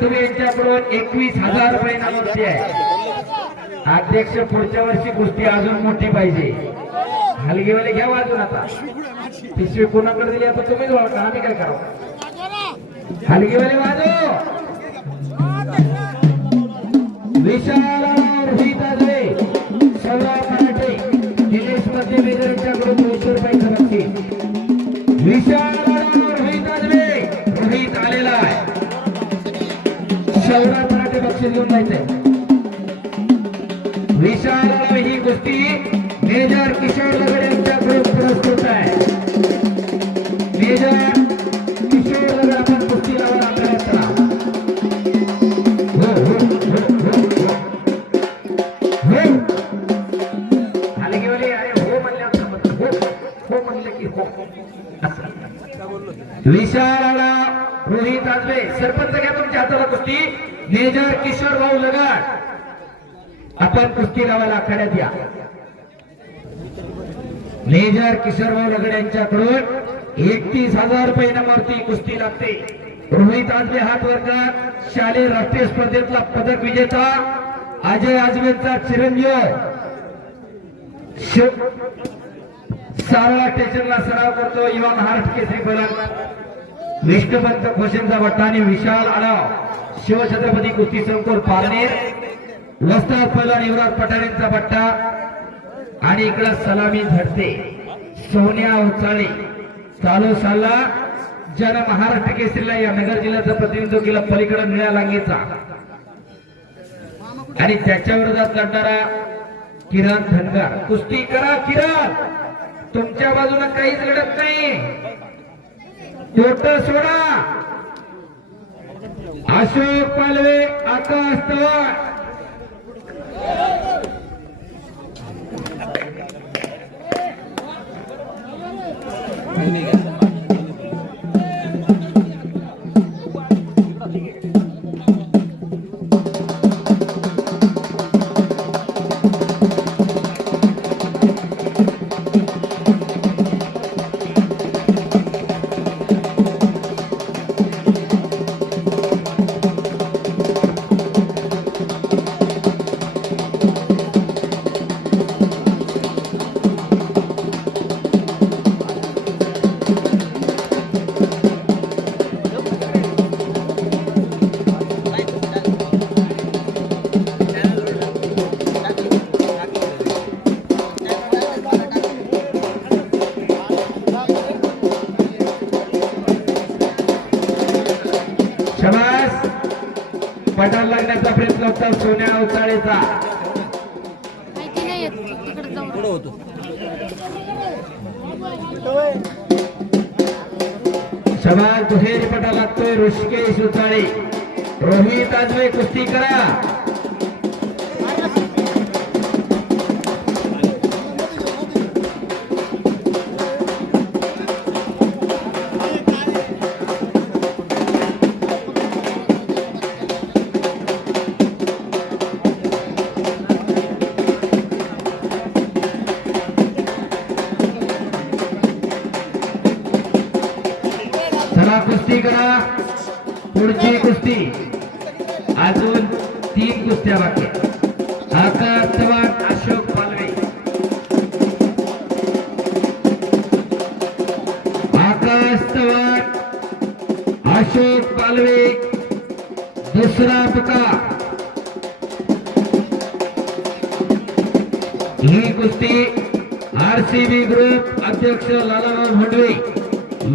तुम्ही यांच्याकडून एकवीस हजार रुपये नामवरती आहे अध्यक्ष पुढच्या वर्षी कुस्ती अजून मोठी पाहिजे. हलगीवाले घ्या अजून आता. पिशवी कोणाकडे दिली आता तुम्हीच ओळखा आम्ही काय करावं? हलगीवाले वाजो विशाल रोहित आजरे मध्ये वेगळ्यांच्याकडून दोनशे रुपये खर्ची. विशाल रोहित आजरे रोहित आलेला आहे मराठी मराठे बक्षीस घेऊन जायचंय. विशाल ही गोष्टी मेजर किशोर लगडे यांच्याकडून पुरस्कृत आहे. मेजर किशोर आपण कुस्ती आपल्याला चला. अरे हो हो, हो, हो, हो. विशाल रोहित आजबे सरपंच घ्या तुमच्या हाताला कुस्ती. मेजर किशोर भाऊ लगाड. आपण कुस्ती लावायला आखाड्यात या. मेजर किशोर भाऊ लगड यांच्याकडून एकतीस हजार रुपये इनामावरती कुस्ती लागते. रोहित आजबे हात वर्गात शालेय राष्ट्रीय स्पर्धेतला पदक विजेता अजय आजबेचा चिरंजीव. शिव सारळा स्टेशनला सराव करतो. युवा महाराष्ट्र केसरी फलक विष्णुपंत खोशेंचा भट्टा आणि विशाल आडाव शिवछत्रपती कुस्ती संकुल पारनेर. वस्ताद पहिला युवराज पठारेंचा भट्टा आणि इकडं सलामी झडते सोन्या उचाळे. चालू साला. ज्यानं महाराष्ट्र केसरीला या नगर जिल्ह्याचं प्रतिनिधित्व केलं पलीकडे निळ्या लांगेचा. आणि त्याच्या विरोधात लढणारा किरण धनगर. कुस्ती करा किरण. तुमच्या बाजूला काहीच घडत नाही तोट सोडा. अशोक पालवे आकाश चव्हाण पुढं होतो. सभा दुहेरी पटा लागतोय ऋषिकेश उचाळे. रोहित आजवे कुस्ती करा. अशोक पालवे दुसरा पुकार ही कुस्ती आरसीबी ग्रुप अध्यक्ष लालाराव भंडवे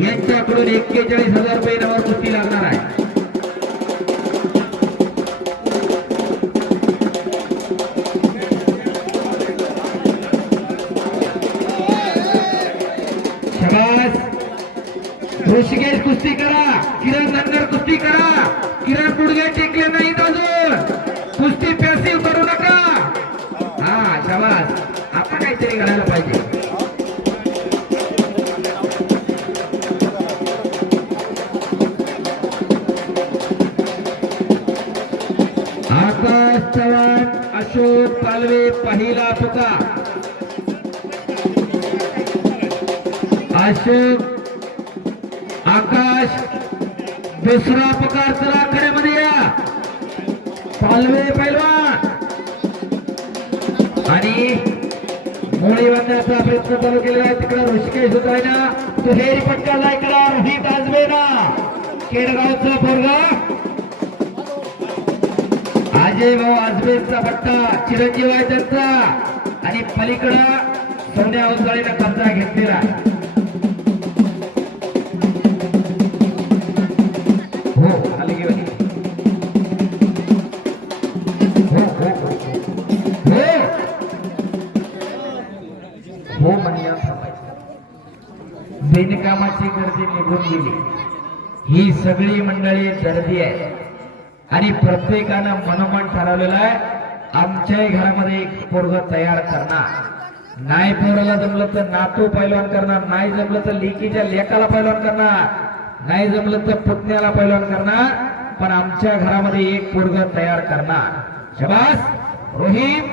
यांच्याकडून एक्केचाळीस हजार रुपये नावावर कुस्ती लागणार आहे. शबास! ऋषिकेश कुस्ती करा किरण धनगर कुस्ती करा. किरण गुडघे टेकले नाहीत अजून. कुस्ती पॅसिव्ह करू नका. हा शबास. आपण काहीतरी घडायला पाहिजे. आकाश चव्हाण अशोक पालवे पहिला पुका अशोक आकाश दुसरा पकार चला आकड्यामध्ये या. पालवे पैलवान. आणि मोळी बांधण्याचा प्रयत्न चालू केलेला आहे. तिकडे ऋषिकेश होत आहे ना. तो हेरी पटकाला इकडा रोहित आजबे ना केडगावचा पोरगा. अजय भाऊ आजबेचा पट्टा. चिरंजीव आहे त्यांचा. आणि पलीकडं सोन्या उजळीनं कब्जा घेतलेला मंडळी ही सगळी मंडळी गर्दी आहे. आणि प्रत्येकानं मनोमन ठरवलेलं आहे आमच्याही घरामध्ये एक पोरग तयार करणार. नाही पोराला जमलं तर नातू पैलवान करणार नाही जमलं तर लेकीच्या लेकाला पैलवान करणार नाही जमलं तर पुतण्याला पैलवान करणार पण आमच्या घरामध्ये एक पोरग तयार करणार. शबास रोहित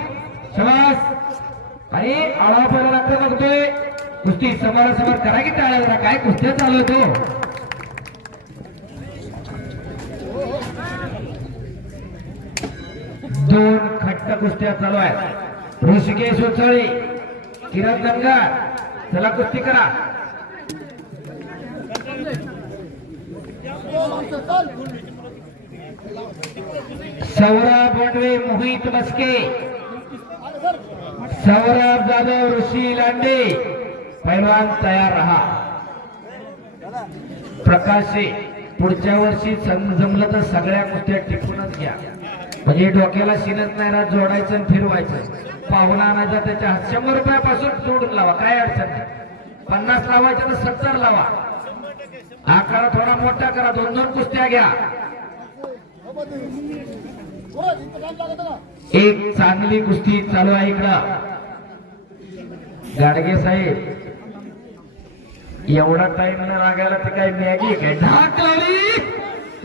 शबास. आणि आळा पहिला लागतं कुस्ती समोरासमोर करा की टाळ्या जरा काय कुस्त्या चालू आहे तो दोन खट्ट कुस्त्या चालू आहेत. ऋषिकेश उचळी किरण गंगार चला कुस्ती करा. सौरभ बोंडवे मोहित मस्के. सौरभ जाधव ऋषी लांडे. पैलवान तयार रहा. प्रकाशे पुढच्या वर्षी जमलं तर सगळ्या कुस्त्या टिकूनच घ्या. म्हणजे डोक्याला शिनच नाही राहत जोडायचं आणि फिरवायचं. पाहुणा आणायचा त्याच्या हात. शंभर रुपयापासून जोडून लावा काय अडचण नाही. पन्नास लावायचं तर सत्तर लावा. आकार थोडा मोठा करा दोन दोन कुस्त्या घ्या. एक चांगली कुस्ती चालू आहे इकडं. गाडगे साहेब एवढा टाइम न लागायला ते काय मॅगी काय? ढाक लावली.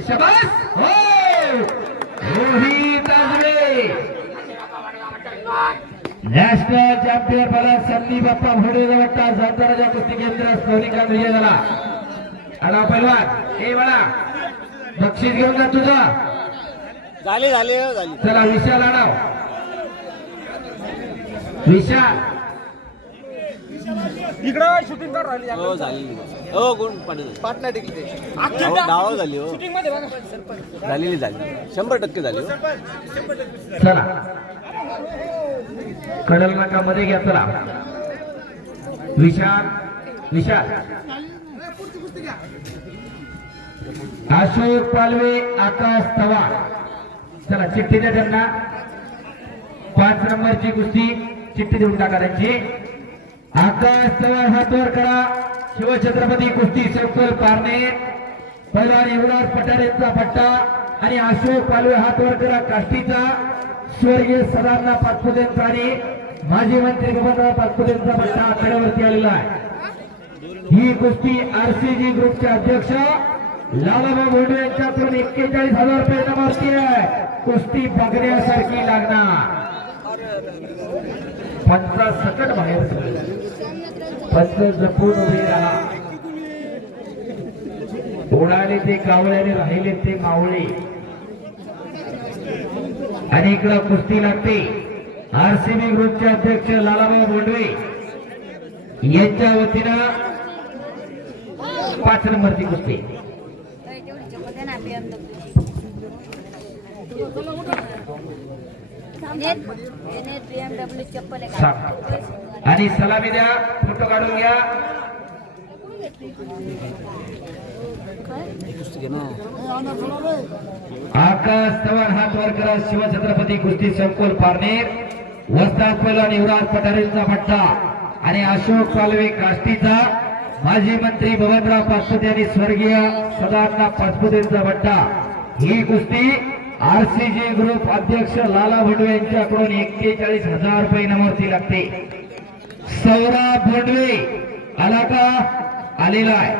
शबास. हो. आजरे नॅशनल चॅम्पियन मला संदीप बाप्पा भोडे वाटता साताराच्या कुस्ती केंद्रात सोनिकांत विजय झाला आला पैलवान ए बाळा बक्षीस घेऊन जा तुझं झाली झाली हो, झाली. चला विशाल आणाव. विशाल. इकडं शूटिंग कर राहिली. हो झाली. हो गुण पाटील. पाटणा टिकली डाव डाव झाली हो. शूटिंगमध्ये बघा. झालेली झाली. शंभर टक्के झाली हो. चला. कडल नाकामध्ये घ्या चला. विशाल विशाल. अशोक पालवे आकाश चव्हाण. चला चिठ्ठी द्या त्यांना. पाच नंबरची कुस्ती चिठ्ठी देऊन टाका त्यांची. आकाश चव्हाण हात वर करा. शिवछत्रपती कुस्ती सर्कल पारणे पैलवान युवराज पठारेचा पट्टा आणि अशोक पालवे हातवरकर काष्टीचा स्वर्गीय सदांना पाचपुतेंचा आणि माजी मंत्री बबनराव पाचपुतेंचा पट्टा आखाड्यावरती आलेला आहे. ही कुस्ती आरसीजी ग्रुपचे अध्यक्ष लालाबा बोंडे यांच्याकडून एक्केचाळीस हजार रुपये जमावती आहे. कुस्ती बघण्यासारखी लागणार. पंचा सकट बाहेर पंच जपून उभे राहा? उडाले ते कावळे राहिले ते मावळे. आणि इकडं कुस्ती लागते. आरसीबी ग्रुपचे अध्यक्ष लालाबा बोंडवे यांच्या वतीनं पाच नंबरची कुस्ती. आणि सलामी द्या फोटो काढून घ्या. आकाश चव्हाण हात वर करा शिवछत्रपती कुस्ती संकुल पारनेर वस्ताद पैलवान युवराज पठारेंचा पट्टा. आणि अशोक पालवे काष्टीचा. माजी मंत्री बबनराव पाचपुते आणि स्वर्गीय सदानंद पाचपुतेंचा पट्टा. ही कुस्ती आरसीजी ग्रुप अध्यक्ष लाला भंडवे यांच्याकडून एक्केचाळीस हजार रुपये इनामावरती लागते. सौरभ भोंडवे आला का? आलेला आहे.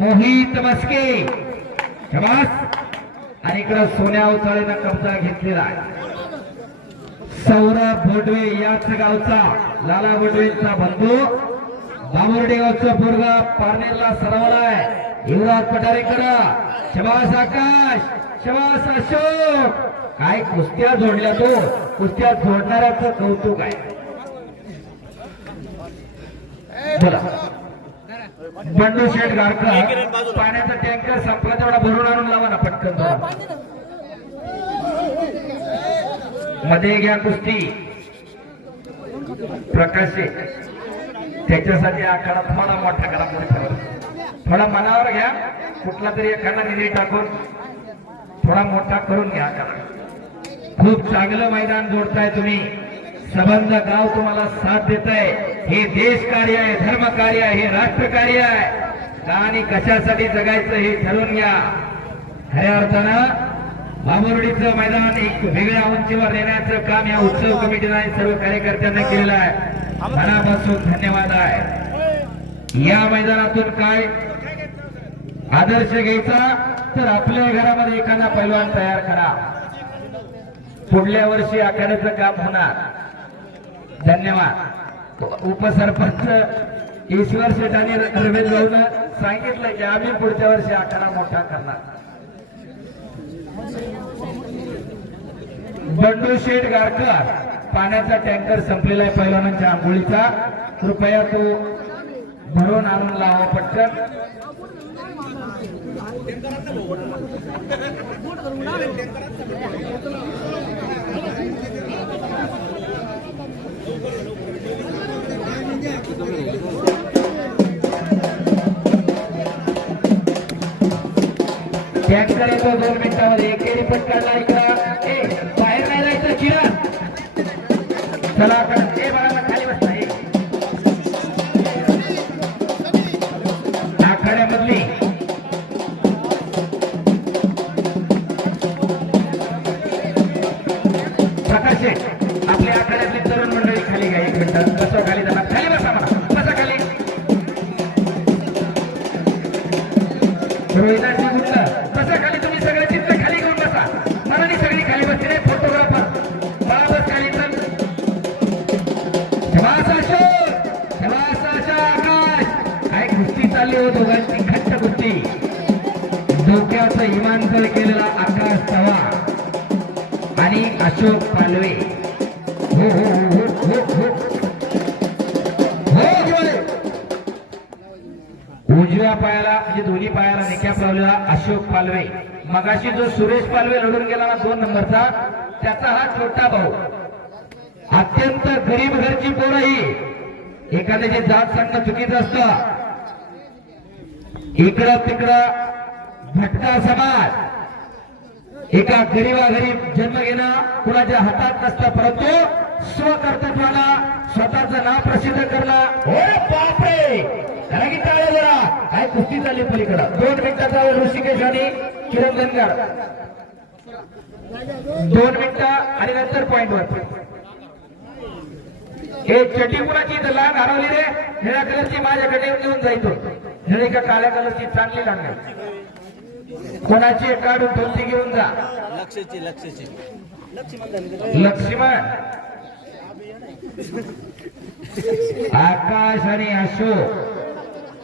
मोहित मस्के आणि इकडं सोन्या उचाळीनं कब्जा घेतलेला आहे. सौरभ भोडवे याच गावचा लाला भोडवेचा बंधू. बाबुर्डे गावचा पोरगा पारनेरला सरवला आहे युवराज पठारेकर शबास आकाश. शबास अशोक काय कुस्त्या जोडल्या तो? कुस्त्या जोडणाऱ्याचं कौतुक आहे. बोला बंडू शेठ गारकर पाण्याचा टँकर संपला तेवढा भरून आणून लावा ना पटकनमध्ये घ्या कुस्ती. प्रकाश त्याच्यासाठी आखाडा थोडा मोठा करा थोडा मनावर घ्या. कुठला तरी एखादा निधी टाकून. थोडा मोठा करून घ्या आखाडा खूप चांगलं मैदान जोडताय तुम्ही. सबंध गाव तुम्हाला साथ देत आहे हे देश कार्य आहे धर्म कार्य आहे हे राष्ट्र कार्य आहे. का आणि कशासाठी जगायचं हे ठरवून घ्या. खऱ्या अर्थानं बाबुर्डीचं मैदान एक वेगळ्या उंचीवर नेण्याचं काम या उत्सव कमिटीनं आणि सर्व कार्यकर्त्यांना केलेलं आहे. मनापासून धन्यवाद आहे. या मैदानातून काय आदर्श घ्यायचा तर आपल्या घरामध्ये एखादा पैलवान तयार करा. पुढल्या वर्षी आखाड्याचं काम होणार. धन्यवाद. उपसरपंच ईश्वर शेठाने रमेश भाऊन सांगितलं की आम्ही पुढच्या वर्षी आखाडा मोठा करणार. बंडू शेठ गारकर पाण्याचा टँकर संपलेला आहे पैलवानांच्या आंघोळीचा. कृपया तो भरून आणून लावा पटकन. टँकर येतो दोन मिनिटामध्ये एकेरी पण काढला इकडं ए बाहेर नाही जायचं किरण चला ए बघा. निक्या लावलेला अशोक पालवे. मगाशी जो सुरेश पालवे लढून गेला ना दोन नंबरचा त्याचा हा छोटा भाऊ. अत्यंत गरीब घरची पोरं ही. एखाद्याची जात सांगणं चुकीचं असत. इकडं तिकडं भटका समाज. एका गरीबा गरीब जन्म घेणं कुणाच्या हातात नसतं परंतु स्वकर्तृत्वाला स्वतःचं नाव प्रसिद्ध करणं हो बापरे जरा की टाळ्या जरा काय कुस्ती झाली पलीकडं. दोन मिनिटाचा ऋषिकेश आणि किरण धनगर. दोन मिनिटं आणि नंतर पॉइंट वर. हे चटी कुणाची इथं लहान हरवली रे. निळ्या कलरची माझ्याकडे येऊन जायचो. निळे का काळ्या कलरची चांगली लागणार. कोणाची काढून ठेवती घेऊन जा. लक्षची लक्षची. लक्ष्मण. आकाश आणि अशोक.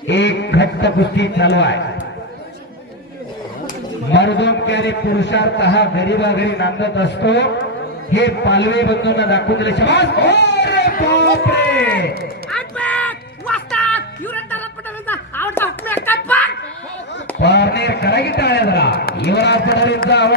एक घट्ट कुस्ती चालू आहे. मर्दोम क्यारे पुरुषार्थ हा गरीबा घरी नांदत असतो. हे पालवे बंधूंना दाखवून दिले रे बापरे! पारनेर करा की टाळ्या जरा. युवराज पठारेंचा